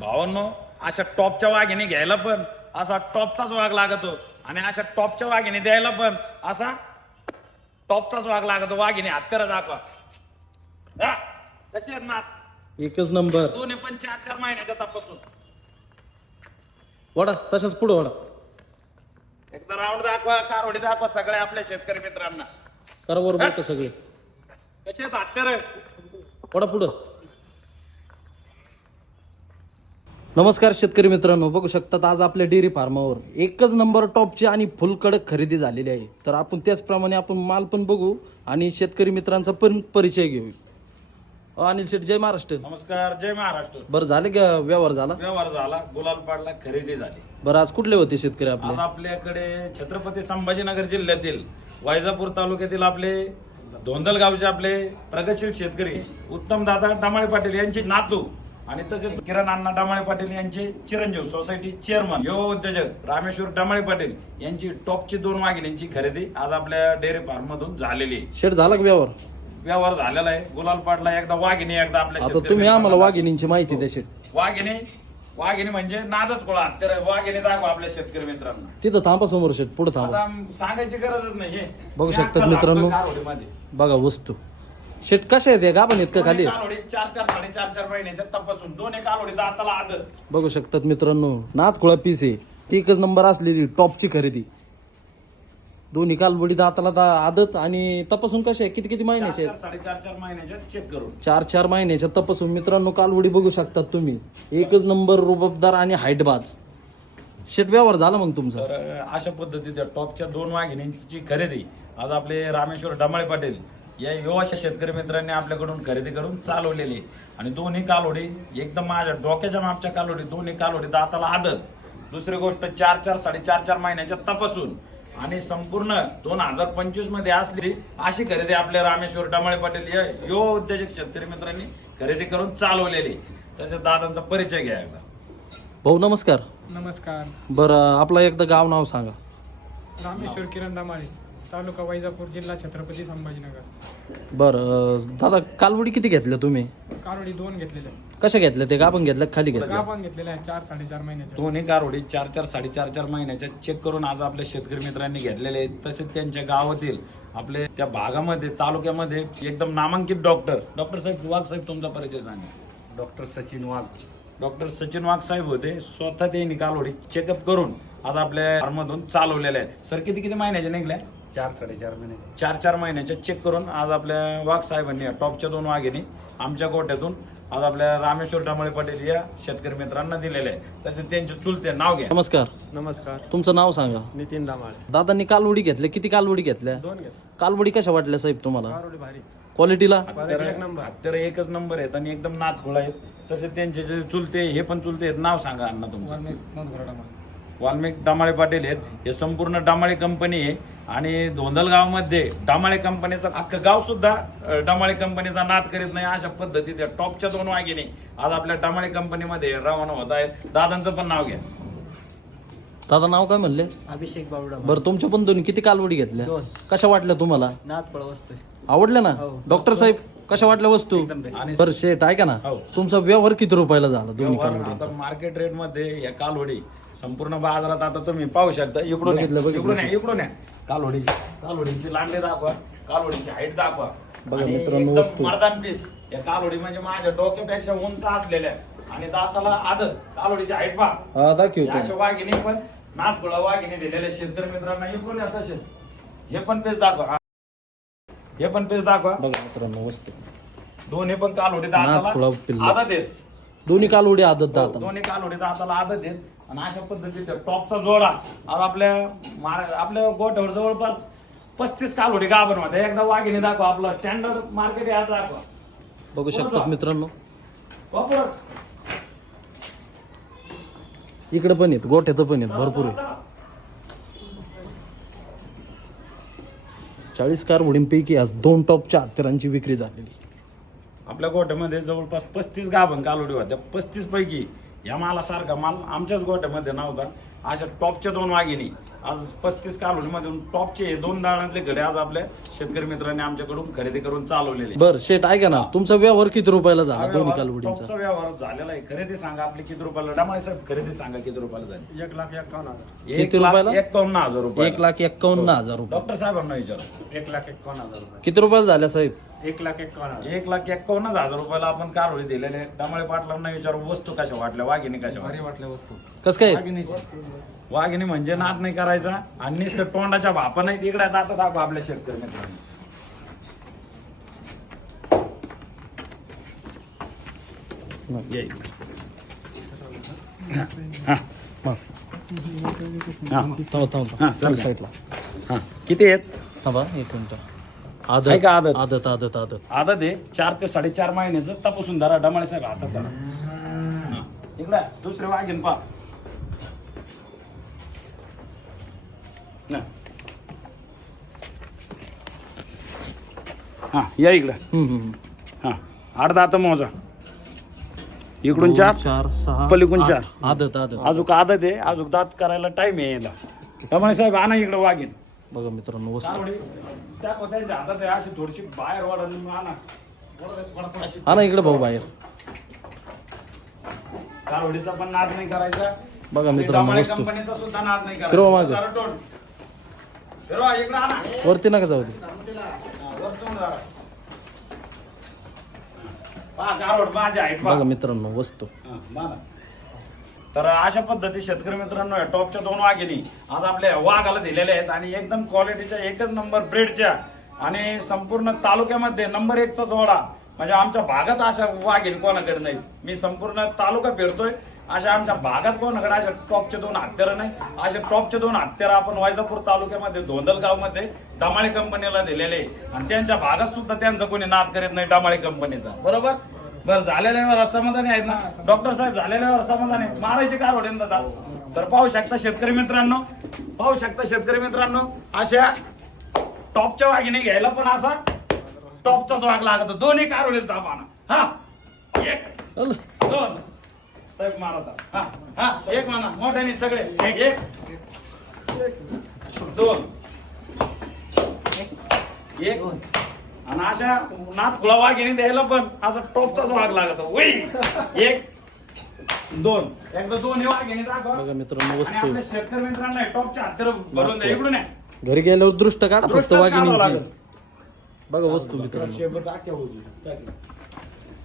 भावांनो, अशा टॉपच्या वाघिणी घ्यायला पण असा टॉपचाच वाघ लागतो आणि अशा टॉपच्या वाघिणी द्यायला पण असा टॉपचाच वाघ लागतो. वाघिणी हत्यारा दाखवा. हा, कशी आहेत ना? एकच नंबर. दोन्ही पण 4-4 महिन्याच्या तपासून. वडा तशाच पुढं वडा. एकदा राऊंड दाखवा, कारवडी दाखवा सगळ्या आपल्या शेतकरी मित्रांना. करा बरोबर बोलतो सगळे. कशी आहेत हत्यार? वडा पुढं. नमस्कार शेतकरी मित्रांनो, बघू शकतात आज आपल्या डेअरी फार्मावर एकच नंबर टॉपची आणि फुल कडक खरेदी झालेली आहे. तर आपण त्याचप्रमाणे आपण माल पण बघू आणि शेतकरी मित्रांचा पण परिचय घेऊ. अनिल शेठ, जय महाराष्ट्र. नमस्कार, जय महाराष्ट्र. बरं झाले का व्यवहार झाला? व्यवहार झाला, गुलाल पाडला, खरेदी झाली. बरं आज कुठले होते शेतकरी आपले? आज आपल्याकडे छत्रपती संभाजीनगर जिल्ह्यातील वैजापूर तालुक्यातील आपले धोंदल गावचे आपले प्रगतशील शेतकरी उत्तम दादा डमाळे पाटील यांचे नातू आणि तसेच किरण अण्णा डमाळे पाटील यांचे चिरंजीव सोसायटी चेअरमन युवा उद्योजक रामेश्वर डमाळे पाटील यांची टॉपची 2 वाघिणींची खरेदी आज आपल्या डेअरी फार्म मधून झालेली आहे. शेठ झाला का व्यवहार? व्यवहार झालेला आहे, गुलाल पाडला. एकदा वाघिणी, एकदा आपल्या आता तुम्ही आम्हाला वाघिणींची माहिती द्या शेठ. वाघिणी म्हणजे नादच कोळा. तर वाघिणी दाखवा आपल्या शेतकरी मित्रांना. तिथं थांबा समोर शेठ, पुढे थांबा. आता सांगायची गरजच नाही. हे बघू शकतात मित्रांनो. बघा वस्तू शेट कशा आहेत? गाभण आहेत का खाली? 4-4 4.5 महिन्याच्या तपासून 2 कालोडी दाताला आदत. बघू शकतात मित्रांनो, नाथ खुळा पीस आहे. एकच नंबर असलेली टॉपची खरेदी. दोन्ही कालवडी दाताला आदत आणि तपासून कशा आहे? किती महिन्याचे आहेत? 4.5 महिन्याच्या चेक करून 4 महिन्याच्या तपासून मित्रांनो कालवडी बघू शकतात तुम्ही. एकच नंबर रुबाबदार आणि हाईटबाज. शेट व्यवहार झाला मग तुमचा? तर अशा पद्धतीच्या टॉपच्या 2 वाघिणींची खरेदी आज आपले रामेश्वर डमाळे पाटील या युवा शेतकरी मित्रांनी आपल्याकडून खरेदी करून चालवलेली. आणि दोन्ही कालोडी एकदम माझ्या डोक्याच्या मापच्या कालोडी. दोन्ही कालोडी दाताला आदत. दुसरी गोष्ट 4-4 4.5 महिन्याच्या तपासून आणि संपूर्ण 2025 मध्ये असली अशी खरेदी आपल्या रामेश्वर डमाळे पाटील या युवा उद्योजक शेतकरी मित्रांनी खरेदी करून चालवलेली. तसेच दादांचा परिचय घ्या एकदा. भाऊ नमस्कार. नमस्कार. बरं आपला एकदा गाव नाव सांगा. रामेश्वर किरण डमाळे, तालुका वैजापूर, जिल्हा छत्रपती संभाजीनगर. बरं दादा, कालवडी किती घेतल्या तुम्ही? कारोडी 2 घेतलेल्या. कशा घेतल्या? ते गाभण घेतल्या खाली घेतल्या? गाभण घेतलेल्या आहे 4 4.5 महिन्याच्या. दोन्ही कारोडी 4-4 4.5 महिन्याच्या चेक करून आज आपल्या शेतकरी मित्रांनी घेतलेले आहेत. तसेच त्यांच्या गावातील आपले त्या भागामध्ये तालुक्यामध्ये एकदम नामांकित डॉक्टर साहेब वाघ साहेब, तुमचा परिचय सांगा. डॉक्टर सचिन वाघ. डॉक्टर सचिन वाघ साहेब होते. स्वतः त्यांनी कालोडी चेकअप करून आज आपल्या फार्ममधून चालवलेले आहेत. सर किती महिन्याच्या निघल्या? 4 4.5 महिन्याचे. 4 महिन्याच्या चेक करून आज आपल्या वाघ साहेबांनी टॉपच्या 2 वाघिणी आमच्या गोट्यातून आज आपल्या रामेश्वर डमाळे पाटील या शेतकरी मित्रांना दिलेले आहे. तसेच त्यांचे चुलते नाव घ्या. नमस्कार. नमस्कार. तुमचं नाव सांगा. नितीन डमाळे. दादांनी कालवडी घेतल्या. किती कालवडी घेतल्या? 2 घेतले. कालवडी कशा वाटल्या साहेब तुम्हाला? कारोडी भारी. क्वालिटीला? हत्यार एकच नंबर आहेत आणि एकदम नाथखोळा आहेत. तसेच त्यांचे जे चुलते, हे पण चुलते आहेत. नाव सांगा अण्णा तुमचं. वाल्मिक डमाळे पाटील आहेत. हे संपूर्ण डमाळे कंपनी आहे आणि धोंदलगावमध्ये डमाळे कंपनीचा अख्खं गाव सुद्धा डमाळे कंपनीचा नाद करीत नाही. अशा पद्धतीत टॉपच्या 2 वाघिणी आज आपल्या डमाळे कंपनीमध्ये रवाना होत आहेत. दादांचं पण नाव घ्या. दादा नाव काय म्हणले? अभिषेक बावडा. बरं तुमच्या पण दोन्ही किती कालवडी घेतल्या? 2. कशा वाटल्या तुम्हाला? नाथ पळ वस्तू आवडल्या ना? डॉक्टर साहेब कशा वाटल्या वस्तू? आणि बरं शेट ऐका ना, हो. तुमचा व्यवहार किती रुपयाला झाला दोन्ही व्यवहार कालवडींचा? आता मार्केट रेट मध्ये या कालवडी संपूर्ण बाजारात आता तुम्ही पाहू शकता. इकडून या. कालवडीची लांबी दाखवा, कालवडीची हाईट दाखवा. बघा आणि मित्रांनो, एकदम वस्तू. मर्दान पीस या कालवडी म्हणजे माझ्या डोक्यापेक्षा उंच असलेल्या आणि दाताला आदत. कालवडीची हाईट पहा. हा दाखव. अशा वाघिणी पण नाथगुळा वाघिणी दिलेल्या शेतकरी मित्रांना इकडून या. तसे हे पण पीस दाखवा. हे पण पीस दाखवा. बघा मित्रांनो वस्तू. दोन्ही पण कालवडी नाथखुळा दाताला पिल्लं. आदत आहेत. दोन्ही कालवडी आदत दाता. दोन्ही कालोडी दाताला आदत आहेत. आणि अशा पद्धतीचा टॉपचा जोडा आज आपल्या गोठ्यावर जवळपास 35 कालोडी गाभण मध्ये. एकदा वाघिणी दाखवा. आपलं स्टँडर्ड मार्केट यार्ड दाखवा. बघू शकतात मित्रांनो. वापरत. इकडे पण आहेत, गोठ्यात पण आहेत, भरपूर आहे. 40 कारवडींपैकी आज 2 टॉपच्या हत्यारांची विक्री झालेली. आपल्या गोठ्यामध्ये जवळपास 35 गाभण कालोडी होत्या. 35 पैकी या मालासारखा माल आमच्याच गोठ्यामध्ये नव्हता. अशा टॉपच्या 2 वाघिणी आज 35 कालोडीमधून टॉपचे हे 2 दालनातले घडे आज आपल्या शेतकरी मित्रांनी आमच्याकडून खरेदी करून चालवलेले. बर शेठ ऐका ना, तुमचा व्यवहार किती रुपयाला झाला दोन्ही कालवडींचा? टॉपचा व्यवहार झालेला आहे. खरेदी सांगा आपली किती रुपयाला? डमाळे साहेब खरेदी सांगा किती रुपयाला झाली? 1,51,000. किती रुपयाला? 1,51,000 रुपये. 1,51,000 रुपये. डॉक्टर साहेबांना विचारू 1,51,000 रुपये. किती रुपयाला झाल्या साहेब? 1,51,000. 1,51,000 रुपयाला आपण कारोळी दिलेले. डमाळे पाटलांना विचारू वस्तू कशा वाटल्या, वाघिणी कशा वाटल्या? कस काय? वाघिणी म्हणजे नाद नाही करायचा आणि नुसतं तोंडाच्या भापा नाही तिकडे आता दाखव आपल्या शेतकरी मित्रांनी. ये इकडे. हा, हा. थांबा, थांबा. हा, चल. साईडला हा. किती आहेत? थांबा एक मिनिट. आहे का आदत? आदत आदत आदत आदत आहे 4 ते 4.5 महिन्याचं. तपासून धरा डमाळे साहेब हातात धरा. हा. इकडे दुसरे वाघीण पा. हा या इकडे. हा 8 दात मोजा. इकडून 4 4 6 पलीकडून 4. आदत आदत. अजून आदत आहे. अजून दात करायला टाइम आहे याला. डमाळे साहेब आणा इकडे वाघीण. बघा मित्रांनो वस्तू कारोडी त्या कोत्यांच्या हातात आहे अशी थोडीशी बाहेर वाढवली आणा. अशी हा ना इकडे भाऊ बाहेर. कारोडीचा पण नाद नाही करायचा. बघा मित्रांनो डमाळे वस्तू कंपनीचा सुद्धा नाद नाही फिरवा मागं. करायचा. करटोड. फिरवा इकडे आणा. वरती नका जाऊ दे. हा, वरतून जरा. पहा कारोड माझ्या हाईट बघा पहा. मित्रांनो वस्तू. हा, बघा. तर अशा पद्धती शेतकरी मित्रांनो या टॉपच्या 2 वाघिणी आज आपल्या वाघाला दिलेल्या आहेत आणि एकदम क्वालिटीच्या एकच नंबर ब्रेडच्या आणि संपूर्ण तालुक्यामध्ये नंबर 1 चा जोडा. म्हणजे आमच्या भागात अशा वाघिणी कोणाकडे नाही. मी संपूर्ण तालुका फिरतोय अशा आमच्या भागात कोणाकडे अशा टॉपचे 2 हत्यारं नाही. अशा टॉपचे 2 हत्यारं आपण वैजापूर तालुक्यामध्ये धोंदलगाव मध्ये डमाळे कंपनीला दिलेले आणि त्यांच्या भागात सुद्धा त्यांचा कोणी नाद करीत नाही डमाळे कंपनीचा. बरोबर. बरं झालेल्यावर समाधानी आहेत ना डॉक्टर साहेब? झालेल्यावर समाधानी. मारायचे काय होते दादा? तर पाहू शकता शेतकरी मित्रांनो, पाहू शकता शेतकरी मित्रांनो अशा टॉपच्या वाघिणी घ्यायला पण असा टॉपचाच वाघ लागतो. दोन्ही कारोडील तापाना. हा 1 2 साहेब मारता. हा हा 1 म्हणा मोठ्याने सगळे. 1 2 1 आणि अशा नाथ खुळा वाघिणी द्यायला पण असं टॉपचाच वाघ लागतो. 1 2 एकदा 2 वाघिणी दाखवा. बघा मित्रांनो आणि वस्तू. आपल्या शेतकरी मित्रांना टॉपच्या हत्यार भरून द्या. इकडून आहे. घरी गेल्यावर दृष्ट काढा फक्त दृष्टच काढावं वाघिणींची. लागेल. बघा वस्तू मित्रांनो. शेबत आख्या होती.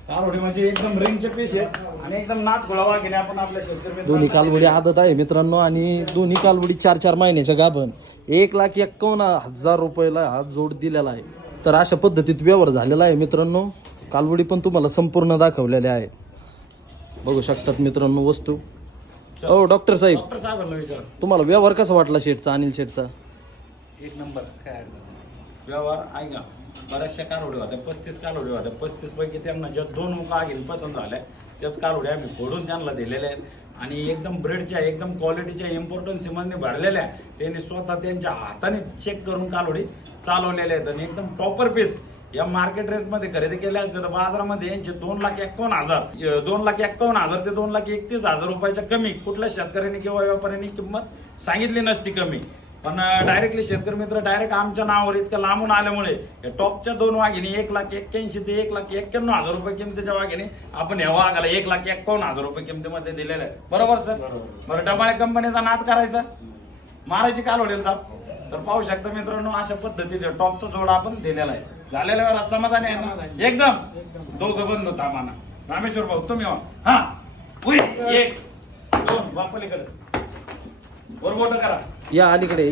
कारोडी म्हणजे एकदम रिंगचे पीस आहेत आणि एकदम नाथ खुळा वाघिणी आपण आपल्या शेतकरी दोन्ही मित्रांना कालवडी आदत आहे मित्रांनो आणि दोन्ही कालवडी 4-4 महिन्याच्या गाभण. 1,51,000 रुपयाला हा जोड दिलेला आहे. तर अशा पद्धतीत व्यवहार झालेला आहे मित्रांनो. कालवडी पण तुम्हाला संपूर्ण दाखवलेल्या आहे. बघू शकतात मित्रांनो वस्तू. हो डॉक्टर साहेब, डॉक्टर साहेबांना विचार. तुम्हाला व्यवहार कसा वाटला शेठचा, अनिल शेठचा? 1 नंबर. काय अडचण नाही. व्यवहार ऐका बऱ्याचशा कालोडी होत्या. 35 कालोडी होत्या. 35 पैकी त्यांना ज्या 2 वाघिणी पसंत झाल्या त्याच कालोडी आम्ही फोडून त्यांना दिलेल्या आहेत आणि एकदम ब्रेडच्या एकदम क्वालिटीच्या इम्पॉर्टंट सिमेंटने भरलेल्या त्यांनी स्वतः त्यांच्या हाताने चेक करून कालोडी चालवलेल्या आहेत आणि एकदम टॉपर पीस या मार्केट रेटमध्ये खरेदी केल्या असतील तर बाजारामध्ये यांचे 2,51,000 2,51,000 ते 2,31,000 रुपयाच्या कमी कुठल्या शेतकऱ्यांनी किंवा व्यापाऱ्यांनी किंमत सांगितली नसती कमी. पण डायरेक्टली शेतकरी मित्र डायरेक्ट आमच्या नावावर इतकं लांबून आल्यामुळे या टॉपच्या 2 वाघिणी 1,81,000 ते 1,91,000 रुपये किमतीच्या वाघिणी आपण या वाघाला 1,51,000 रुपये किमतीमध्ये दिलेल्या आहे. बरोबर सर? बरं डमाळे कंपनीचा नाद करायचा, मारायची कालोडील ताप. तर पाहू शकता मित्रांनो अशा पद्धतीने टॉपचा जोडा आपण दिलेला आहे. झालेल्यावर समाधानी आहे ना? एकदम. दोघं बंधू तामाना. रामेश्वर भाऊ तुम्ही हा 1 2 बापलीकडे बरोबर करा. या अलीकडे.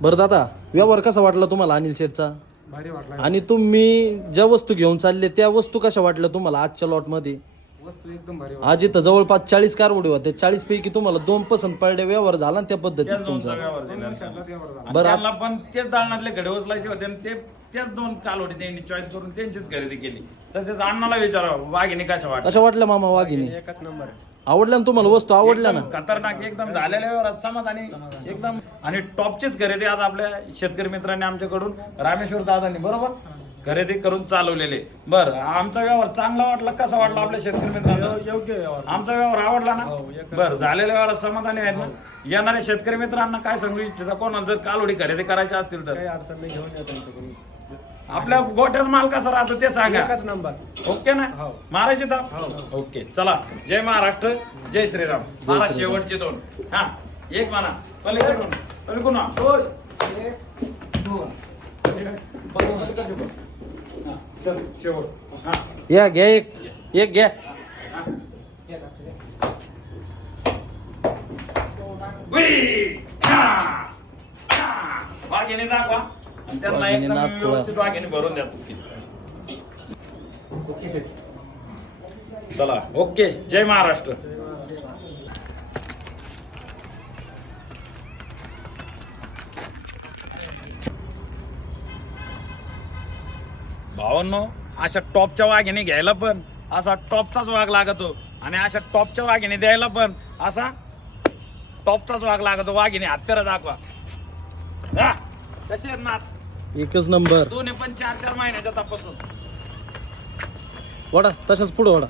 बरं दादा व्यवहार कसा वाटला तुम्हाला अनिल शेठचा? भारी वाटला. आणि तुम्ही ज्या वस्तू घेऊन चालले त्या वस्तू कशा वाटल्या तुम्हाला आजच्या लॉट मध्ये? वस्तू एकदम भारी आज इथं जवळपास 40 कारवडी होते. 40 पैकी तुम्हाला 2 पसंत पडले. व्यवहार झाला ना त्या पद्धतीत त्याच 2चा तुमचा? व्यवहार दिला. वाटला. बरं त्यांना पण तेच दालनातले घडे उचलायचे होते आणि त्याच 2 कालोडी त्यांनी चॉईस करून त्यांचीच खरेदी केली. तसेच अण्णाला विचारावं वाघिणी कशा वाटल्या. कशा वाटल्या मामा वाघिणी? एकच नंबर आहे. आवडल्या ना तुम्हाला वस्तू? आवडल्या ना? एकदम खतरनाक एकदम झालेल्या व्यवहारात समाधानी एकदम. आणि टॉपचीच खरेदी आज आपल्या शेतकरी मित्रांनी आमच्याकडून रामेश्वर दादांनी बरोबर खरेदी करून चालवलेले. बर आमचा व्यवहार चांगला वाटला, कसा वाटला आपल्या शेतकरी मित्रांना? योग्य व्यवहार. आमचा व्यवहार आवडला ना? हो, एकच. बर झालेल्या व्यवहारात समाधानी आहेत ना? येणाऱ्या शेतकरी मित्रांना काय सांगू इच्छिता, कोणाला जर कालोडी खरेदी करायची असतील तर काही अडचण नाही, घेऊन या त्यांच्याकडून. आपल्या गोट्यात माल कसा राहतो ते सांगा. एकच नंबर. ओके ना? हो. मारायची दाब. ओके चला. जय महाराष्ट्र, जय श्रीराम. मला शेवटचे दोन. हा एक म्हणा पलीकडून पलीकडून हा. हा, चल, शेवट. हा. या घ्या एक घ्या. उई! हा! हा! वाघिणी दाखवा आणि त्यांना वाघिणी एकदम नाद खुळा. व्यवस्थित वाघिणी भरून द्या. चला ओके. जय महाराष्ट्र. भावांनो, अशा टॉपच्या वाघिणी घ्यायला पण असा टॉपचाच वाघ लागतो आणि अशा टॉपच्या वाघिणी द्यायला पण असा टॉपचाच वाघ लागतो. वाघिणी हत्यारा दाखवा. हा, कसे आहेत नाथ? एकच नंबर. दोन्ही पण 4-4 महिन्याच्या तपासून. वडा तशाच पुढे वडा.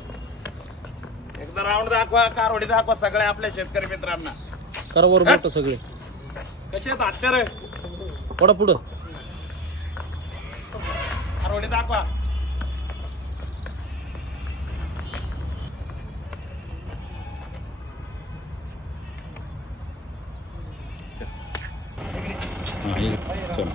एकदा राऊंड दाखवा, कारवडी दाखवा सगळ्या आपल्या शेतकरी मित्रांना. करा वर बोट सगळे. कसे आहेत हत्यार? वडा पुढं. कारवडी दाखवा. चल.